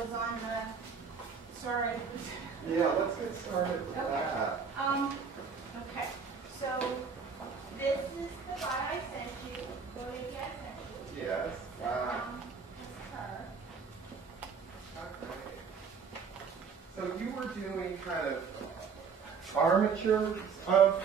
was on the, sorry. Yeah, let's get started with that. Okay, so this is the guy I sent you, the lady I sent you. Yes. This is her. Okay. So you were doing kind of armature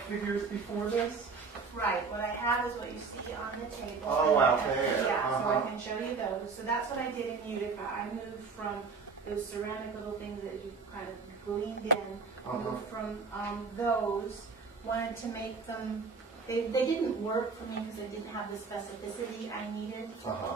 figures before this? Right, what I have is what you see on the table. Oh, out there. Yeah, so I can show you those. So that's what I did in Utica. I moved from those ceramic little things that you kind of gleaned in, moved from those, wanted to make them, they didn't work for me because I didn't have the specificity I needed.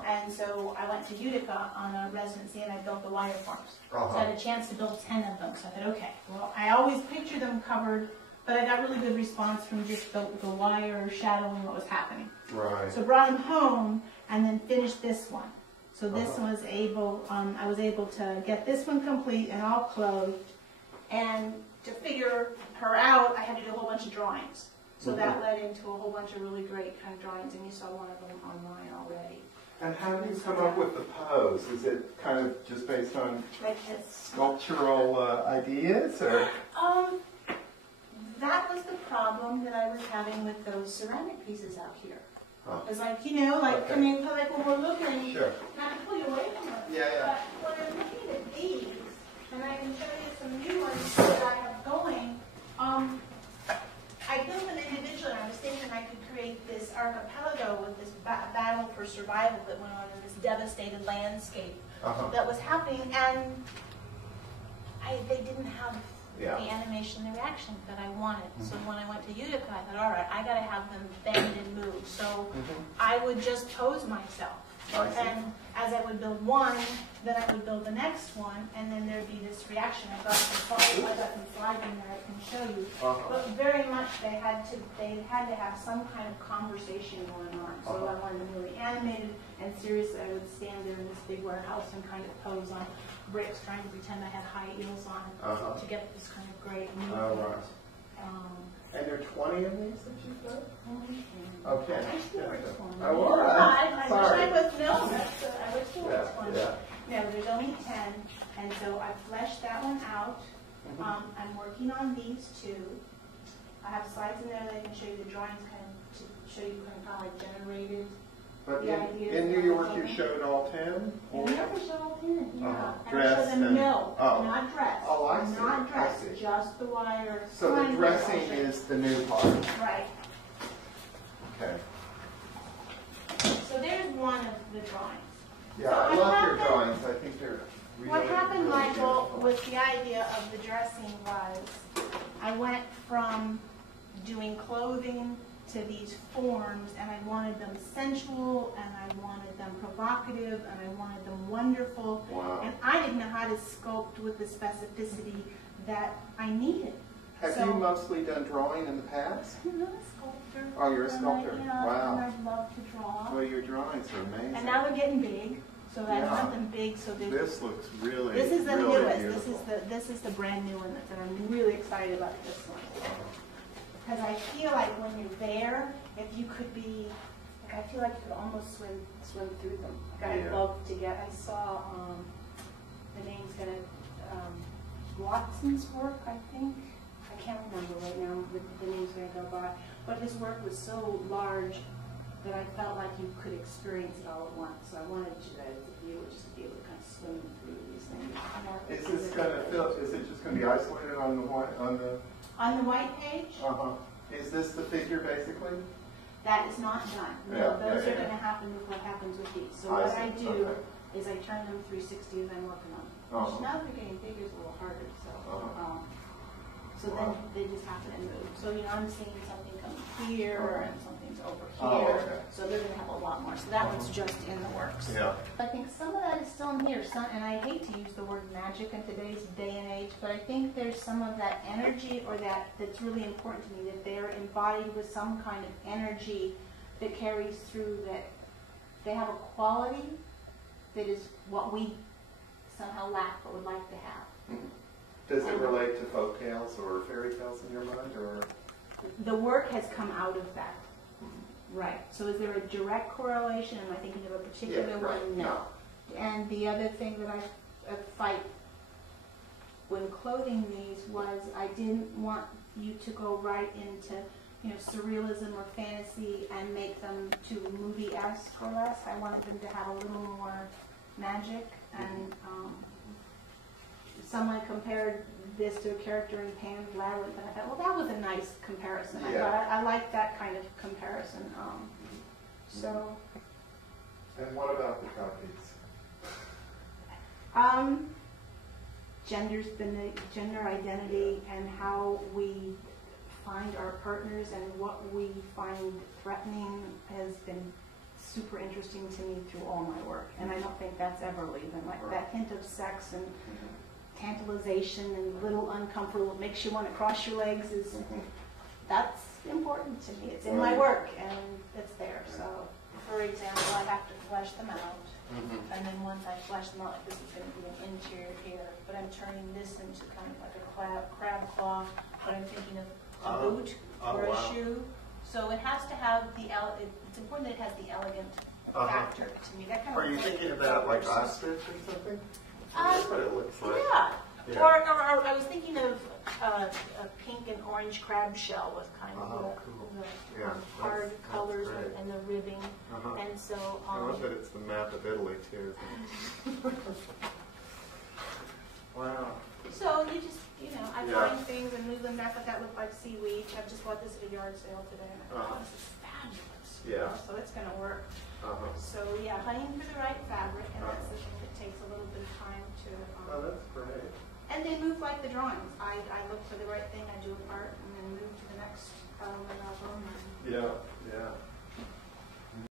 And so I went to Utica on a residency and I built the wire forms. So I had a chance to build 10 of them. So I thought, okay, well, I always picture them covered, but I got really good response from just the wire shadowing what was happening. Right. So brought them home and then finished this one. So this was able, I was able to get this one complete and all clothed. And to figure her out, I had to do a whole bunch of drawings. So that led into a whole bunch of really great kind of drawings, and you saw one of them online already. And how do you come up with the pose? Is it kind of just based on like this sculptural ideas, or? That was the problem that I was having with those ceramic pieces out here. It was like, you know, like, Okay. I mean, like when we're looking, Sure. not to pull you away from her, Yeah. but when I'm looking at these, and I can show you some new ones that I have going, I built them individually, and I was thinking I could create this archipelago with this battle for survival that went on in this devastated landscape that was happening, and they didn't have the animation, the reaction that I wanted. So when I went to Utica, I thought, all right, I got to have them bend and move. So I would just pose myself. And as I would build one, then I would build the next one, and then there'd be this reaction. I got some slides in there I can show you. But very much they had to have some kind of conversation going on. So I wanted them really animated and serious. I would stand there in this big warehouse and kind of pose on bricks, trying to pretend I had high heels on to get this kind of great movement. And there are 20 of these that you've done? Okay. I wish there were 20. Oh, all right. I Sorry. wish I was, no, I wish there were 20. Yeah. No, there's only 10, and so I fleshed that one out. I'm working on these two. I have slides in there that I can show you the drawings kind of to show you kind of like generated. But in New York you showed all 10? In New York I showed all 10, yeah. Dress and I showed them, no, oh. not dress. Oh, I see. Not dress, I see. just the wire. So the dressing is the new part. Right. Okay. So there's one of the drawings. Yeah, So I love your drawings. I think they're really, what happened, really Michael, beautiful. with the idea of the dressing was I went from doing clothing to these forms, and I wanted them sensual, and I wanted them provocative, and I wanted them wonderful. Wow. And I didn't know how to sculpt with the specificity that I needed. Have you mostly done drawing in the past? I'm not a sculptor. Oh, you're a sculptor. Wow. And I love to draw. Well, your drawings are amazing. And now they're getting big, so I want them big. So this looks really, this is the really newest. beautiful. This is the brand new one that I'm really excited about this one. Because I feel like when you're there, if you could be, like I feel like you could almost swim through them. Like I'd love to get. I saw the name's gonna Watson's work, I think. I can't remember right now. The name's gonna go by. But his work was so large that I felt like you could experience it all at once. So I wanted you guys to be able to kind of swim through these things. Is this going to feel? Is it just going to be isolated on the white on the white page? Is this the figure basically? That is not done. No, those are going to happen with what happens with these. So what I do is I turn them 360 as I'm working on them. Which now that they're getting bigger is a little harder. So then they just happen and move. So I'm seeing something come here and something's over here. So they're going to have a lot more. So that one's just in the works. Yeah. I think some of that is still in here. And I hate to use the word magic in today's day and age, but I think there's some of that energy or that's really important to me, that they're embodied with some kind of energy that carries through, that they have a quality that is what we somehow lack but would like to have. Does it relate to folk tales or fairy tales in your mind, or? The work has come out of that. Right. So is there a direct correlation? Am I thinking of a particular one? No. And the other thing that fight when clothing these was I didn't want you to go right into, you know, surrealism or fantasy and make them too movie-esque or less. I wanted them to have a little more magic, and someone compared this to a character in Pan's Labyrinth, and I thought, well, that was a nice comparison. I thought I like that kind of comparison. So. And what about the copies? Gender identity and how we find our partners and what we find threatening has been super interesting to me through all my work. And I don't think that's ever leaving. Like that hint of sex and tantalization and a little uncomfortable, it makes you want to cross your legs, is that's important to me. It's in my work and it's there. So, for example, I have to flesh them out. And then once I flesh them out, like this is going to be an interior here, but I'm turning this into kind of like a crab claw, but I'm thinking of a boot or a shoe. So it has to have the, it's important that it has the elegant factor to me. That kind of. Are you thinking about like ostrich or something? That's what it looks like. Yeah. Or I was thinking of a pink and orange crab shell with kind of the hard colors and the ribbing. And so. I love that it's the map of Italy too. Wow. So you just, you know, I find things and move them back, but that looked like seaweed. I just bought this at a yard sale today, and I thought, this is fabulous. Yeah. You know, so it's going to work. So yeah, hunting for the right fabric, and that's the thing that takes a little bit of time to. Oh, that's great. And they move like the drawings. I look for the right thing, I do a part, and then move to the next element of them. Yeah.